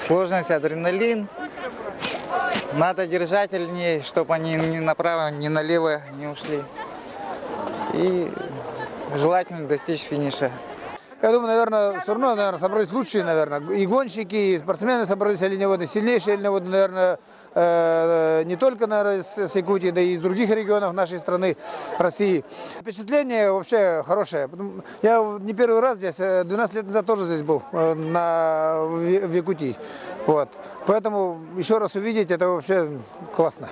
Сложность, адреналин. Надо держать линей, чтобы они ни направо, ни налево не ушли. И желательно достичь финиша. Я думаю, наверное, все равно, собрались лучшие, наверное. И гонщики, и спортсмены собрались оленеводы, сильнейшие оленеводы, наверное, не только, наверное, с Якутии, да и из других регионов нашей страны, России. Впечатление вообще хорошее. Я не первый раз здесь, 12 лет назад тоже здесь был, в Якутии. Вот. Поэтому еще раз увидеть, это вообще классно.